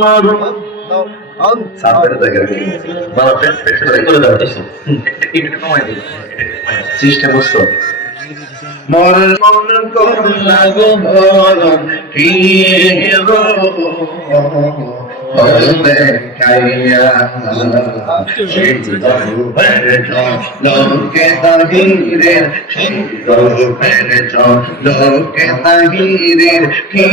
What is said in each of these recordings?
লাগো হর কি মর মন করো লাগো হর কি লোকে তাহিরের লোকে তাহিরের কি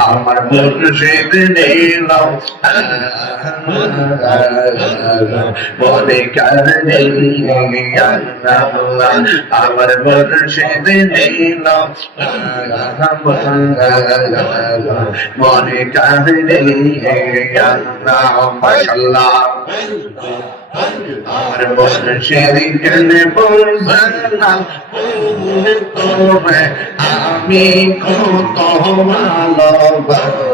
আমার মুর্শিদ বলে কাজে আমার মুর্শিদ নিলাম মনে মাশাল্লাহ আমার মুর্শিদ তোরে আমি কত ভালোবাসি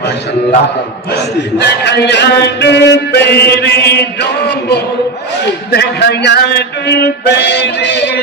মাশাল্লাহ দেখাইয়া পেরি জম দেখাইয়া পেরি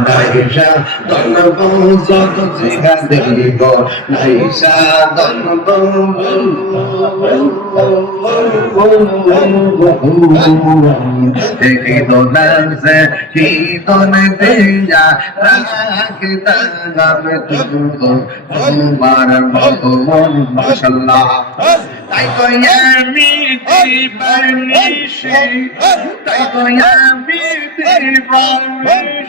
নাইসা দনব যত জিগা দেব নাইসা তোমার ভগবান আমি দিবানিশি তাই তো আমি দিবানিশি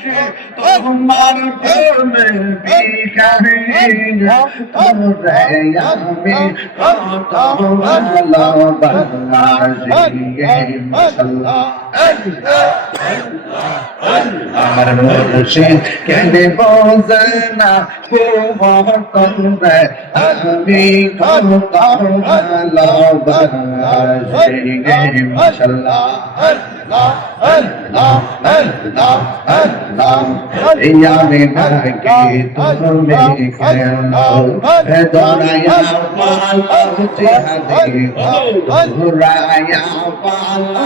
তোমার প্রেমে বিকারি তোরে আমি কত ভালোবাসি মাশাল্লাহ আমার মুর্শিদ কেন বোঝে না কুমতরে আমি কত ভালোবাসি মাশাল্লাহ এই আমি নাকি তুমি কেন দরায়া পালা চেহারে ঘুরায়া পালা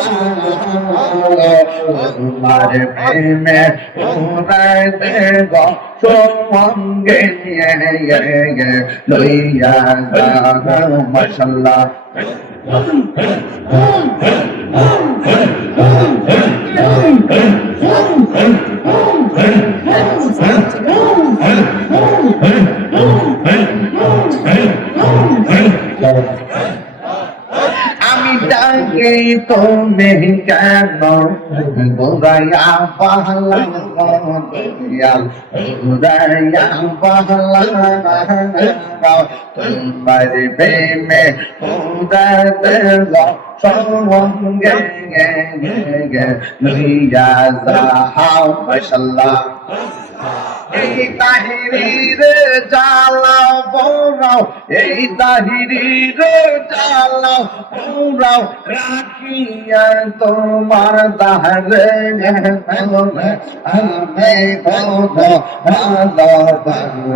তোমার প্রেমে উড়াই দেব সঙ্গে লইয়া মশাল্লাহ আমি তুমি কেন গোরাইয়া পাহলা গোরাইয়া পাহলা সঙ্গে মাশাল্লাহ এই তাহিরির জ্বালা বৌরাও এই তাহিরির জ্বালা বৌরাও রাখিয়া তোমার দাহরে আমি কত ভালোবাসি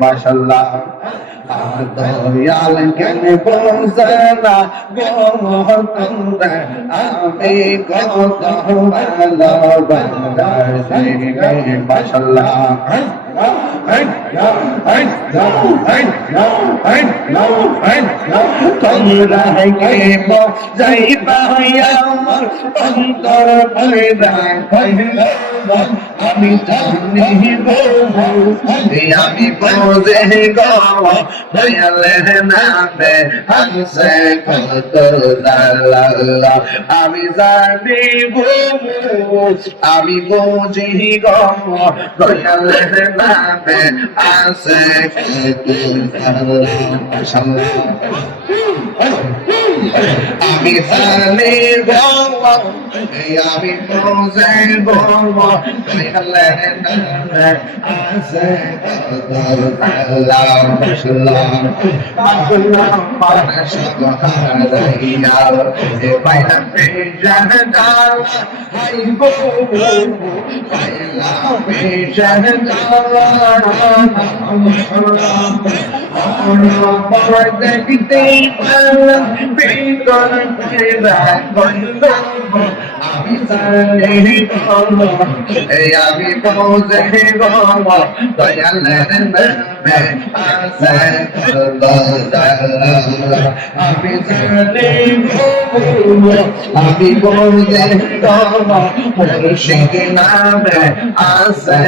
মাশাল্লাহ। দয়াল কেন বোঝনা গোমতন্দে আমি কত ভালোবাসি মাশাল্লাহ তোমরা কে যাইবা আমার অন্তর ভৈরা আমি জানি গো আমি বোঝে গো দয়ালে নামে হাসে কত জালালা আমি জানি গো আমি বুঝি গো দয়ালে নামে জালালা আমি জানি গো আমি বুঝে গো দয়ালে আমি জানি আমি বোঝে গো দয়ালের নামে আছে আমি জানি আমি বোঝে গো মুর্শিদ নামে আছে